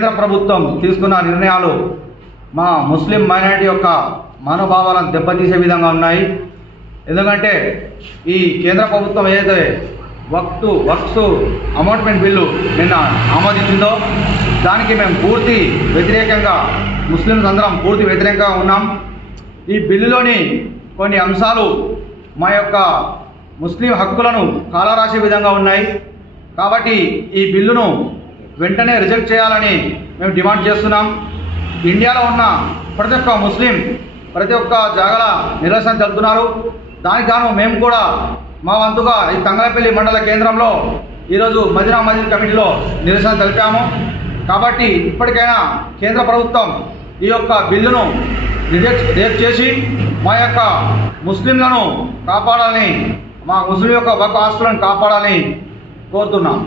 కేంద్ర ప్రభుత్వం తీసుకున్న నిర్ణయాలు మా ముస్లిం మైనారిటీ యొక్క మనోభావాలను దెబ్బతీసే విధంగా ఉన్నాయి. ఎందుకంటే ఈ కేంద్ర ప్రభుత్వం ఏదైతే వక్ఫ్ అమౌంట్మెంట్ బిల్లు నిన్న ఆమోదించిందో దానికి మేము పూర్తి వ్యతిరేకంగా, ముస్లింస్ అందరం పూర్తి వ్యతిరేకంగా ఉన్నాం. ఈ బిల్లులోని కొన్ని అంశాలు మా యొక్క ముస్లిం హక్కులను కాలరాసే విధంగా ఉన్నాయి. కాబట్టి ఈ బిల్లును వెంటనే రిజెక్ట్ చేయాలని మేము డిమాండ్ చేస్తున్నాం. ఇండియాలో ఉన్న ప్రతి ఒక్క ముస్లిం ప్రతి ఒక్క జాగల నిరసన తెలుపుతున్నారు. దానికి గాను మేము కూడా మా వంతుగా ఈ తంగలపల్లి మండల కేంద్రంలో ఈరోజు మదీనా మస్జిద్ కమిటీలో నిరసన తెలిపాము. కాబట్టి ఇప్పటికైనా కేంద్ర ప్రభుత్వం ఈ యొక్క బిల్లును రిజెక్ట్ చేసి మా యొక్క ముస్లింలను కాపాడాలని, మా ముస్లిం యొక్క వక్ఫ్ ఆస్తులను కాపాడాలని కోరుతున్నాం.